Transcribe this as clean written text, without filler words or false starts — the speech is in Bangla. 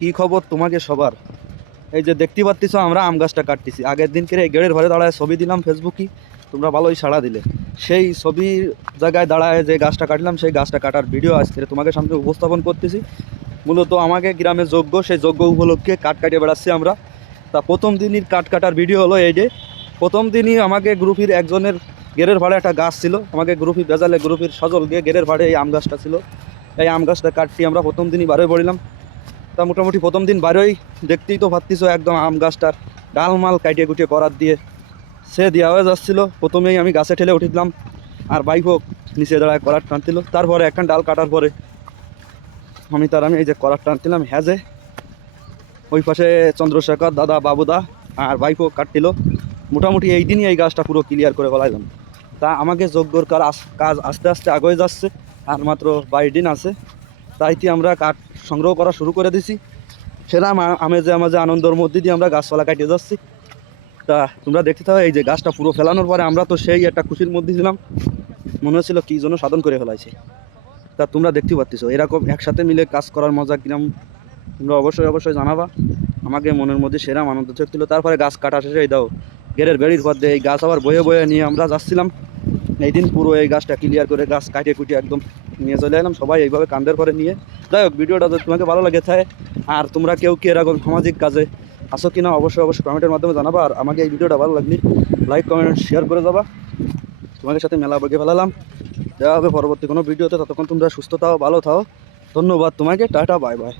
কি খবর তোমাকে সবার? এই যে দেখতে পাচ্ছ আমরা আম গাছটা কাটতেছি। আগের দিন করে এই গেটের ঘরে দাঁড়ায় ছবি দিলাম ফেসবুকে, তোমরা ভালোই সাড়া দিলে। সেই ছবির জায়গায় দাঁড়ায় যে গাছটা কাটলাম, সেই গাছটা কাটার ভিডিও আজকে তোমাকে সামনে উপস্থাপন করতেছি। মূলত আমাকে গ্রামে যজ্ঞ, সেই যজ্ঞ উপলক্ষে কাট কাটিয়ে বেড়াচ্ছি আমরা। তা প্রথম দিনই কাট কাটার ভিডিও হলো এই যে, প্রথম দিনই আমাকে গ্রুপের একজনের গেরের ভাড়ে একটা গাছ ছিল, আমাকে গ্রুপে বেজালে গ্রুপের সজল গিয়ে গেরের ভাড়ে এই আম গাছটা ছিল। এই আম গাছটা কাটতে আমরা প্রথম দিনই বারে পড়লাম। তা মোটামুটি প্রথম দিন বারোই দেখতেই তো পাচ্ছিস একদম আম গাছটার ডালমাল কাটিয়ে কুটিয়ে করার দিয়ে সে দেওয়া হয়ে যাচ্ছিলো। প্রথমেই আমি গাছে ঠেলে উঠেছিলাম, আর বাইকও নিচে দাঁড়ায় করার টানছিল। তারপরে একখান ডাল কাটার পরে আমি এই যে করার টানছিলাম হ্যাজে, ওই পাশে চন্দ্রশেখর দাদা, বাবুদা আর বাইকও কাটছিল। মোটামুটি এই দিনই এই গাছটা পুরো ক্লিয়ার করে ফেলাইলাম। তা আমাকে যজ্ঞর কাজ আস্তে আস্তে আগে যাচ্ছে, আর মাত্র 22 দিন আছে। তাইতে আমরা কাঠ সংগ্রহ করা শুরু করে দিছি। সেরা আমেজে আমাজে আনন্দের মধ্যে দিয়ে আমরা গাছপালা কাটিয়ে যাচ্ছি। তা তোমরা দেখতে থাকো, এই যে গাছটা পুরো ফেলানোর পরে আমরা তো সেই একটা খুশির মধ্যে ছিলাম, মনে হচ্ছিল কী জন্য সাধন করে ফেলাইছে। তা তোমরা দেখতে পাচ্ছ এরকম একসাথে মিলে কাজ করার মজা কিরম, তোমরা অবশ্যই অবশ্যই জানাবা। আমাকে মনের মধ্যে সেরা আনন্দ চলছিল। তারপরে গাছ কাটা শেষে এই দাও গেরের বেড়ির পর দিয়ে এই গাছ আবার বয়ে বয়ে নিয়ে আমরা যাচ্ছিলাম। এই দিন পুরো এই গাছটা ক্লিয়ার করে গাছ কাটিয়ে কুটিয়ে একদম নিয়ে চলে এলাম, সবাই এইভাবে কান্দের করে নিয়ে। যাই হোক, ভিডিওটা যদি তোমাকে ভালো লাগে থাকে, আর তোমরা কেউ কি এরকম সামাজিক কাজে আসো কিনা অবশ্যই অবশ্যই কমেন্টের মাধ্যমে জানাবা। আর আমাকে এই ভিডিওটা ভালো লাগলে লাইক কমেন্ট শেয়ার করে যাবা। তোমাদের সাথে মেলা বগে ফেলালাম, দেওয়া হবে পরবর্তী কোনো ভিডিওতে। ততক্ষণ তোমরা সুস্থ থাও, ভালো থাও। ধন্যবাদ তোমাকে, টাটা, বাই বাই।